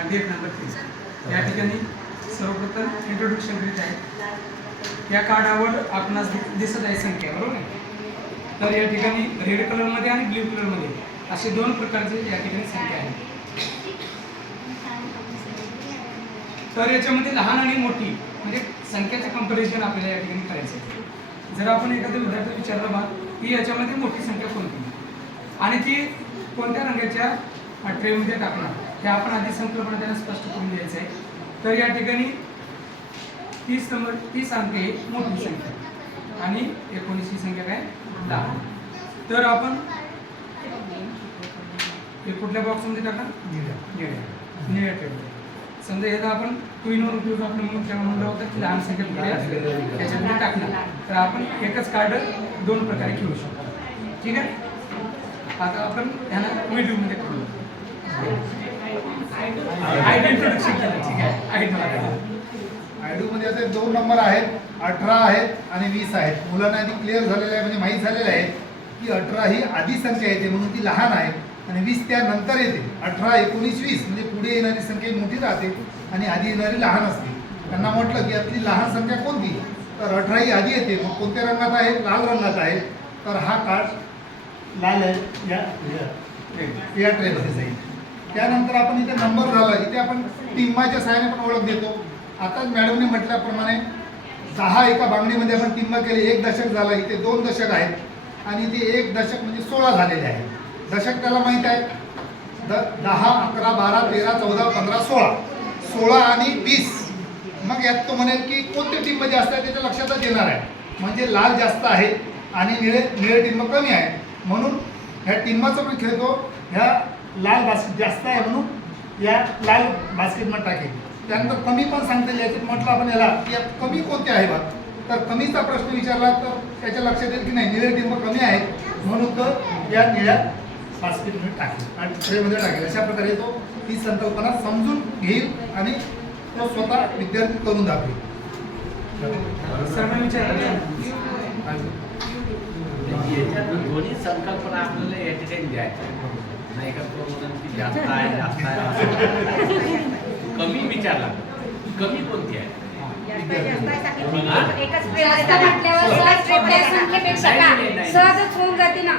Date number तीन. या ठिकाणी सर्वप्रथम इंट्रोडक्शन करीत आहे. या कार्डावर आपणास दिसत आहे संख्या बरोबर? आहे? तर या ठिकाणी रेड कलरमध्ये आणि ब्ल्यू कलरमध्ये असे दोन प्रकारचे या ठिकाणी संख्या आहेत. तर याच्यामध्ये लहान आणि मोठी म्हणजे संख्याचं कंपॅरिझन आपल्याला या ठिकाणी करायचं आहे. जर आपण एखादा विद्यार्थी विचारला बा की याच्यामध्ये मोठी संख्या कोणती? आणि ती कोणत्या रंगाच्या ट्रेमध्ये टाकणार? हे आपण आधी संकल्पना त्यांना स्पष्ट करून द्यायचं आहे. तर या ठिकाणी तीस नंबर तीस अंक ही मोठी संख्या आणि एकोणीस ही संख्या काय? दहा. तर आपण हे कुठल्या बॉक्समध्ये टाका निळ्या. निळ्या. निळ्या टेबल समजा याचा आपण क्वीनवर उपयोग आपण म्हणून तेव्हा म्हणलं होतं की लहान संख्या कुठे त्याच्यामध्ये टाकणार. तर आपण एकच कार्ड दोन प्रकारे खेळू शकतो. ठीक आहे? आता आपण ह्याला व्हिडिओमध्ये करू. आयडी इंट्रोडक्शन केलं ठीक आहे. आयडी आयडू मध्ये आता दोन नंबर आहेत अठरा आहेत आणि वीस आहेत. मुलांना आधी क्लिअर झालेलं आहे म्हणजे माहीत झालेलं आहे की अठरा ही आधी संख्या येते म्हणून ती लहान आहे आणि वीस त्यानंतर येते. अठरा एकोणीस वीस म्हणजे पुढे येणारी संख्या मोठी राहते आणि आधी येणारी लहान असते. त्यांना म्हटलं की यातली लहान संख्या कोणती? तर अठरा ही आधी येते. मग कोणत्या रंगात आहे? लाल रंगात आहे. तर हा कार्ड लाल आहे. या या- या जाईल. त्यानंतर आपण इथे नंबर झाला इथे आपण टिंबाच्या सहाय्याने पण ओळख देतो. आताच मॅडमने म्हटल्याप्रमाणे दहा एका बांगडीमध्ये आपण टिंब केले. एक दशक झालं. इथे दोन दशक आहेत. आणि इथे एक दशक म्हणजे सोळा झालेले आहे दशक त्याला माहीत आहे. द दहा अकरा बारा तेरा चौदा पंधरा सोळा. सोळा आणि वीस. मग यात तो म्हणेल की कोणते टिंब जास्त आहे त्याच्या लक्षातच येणार आहे. म्हणजे लाल जास्त आहे आणि निळे निळे टिंब कमी आहे. म्हणून ह्या टिंबाचा पण खेळतो ह्या लाल बास्केट जास्त आहे म्हणून या लाल बास्केटमध्ये टाकेल. त्यानंतर कमी पण सांगता येईल याच्यात म्हटलं आपण याला की यात कमी कोणते आहे बा? तर कमीचा प्रश्न विचारला तर त्याच्या लक्षात येईल की नाही निळे टिंब कमी आहेत म्हणून तर या निळ्या बास्केटमध्ये टाकेल आणि ट्रेमध्ये टाकेल. अशा प्रकारे तो ही संकल्पना समजून घेईल आणि तो स्वतः विद्यार्थी करून दाखवेल. दोन्ही संकल्पना आपल्याला या ठिकाणी द्यायच्या नाही का तो म्हणून की जास्त आहे जास्त आहे असं. कमी विचारला कमी कोणती आहे एकच जास्त म्हटल्यावर सहज छोट्या संख्येपेक्षा नाही, का नाही, नाही. सहजच होऊन जाते ना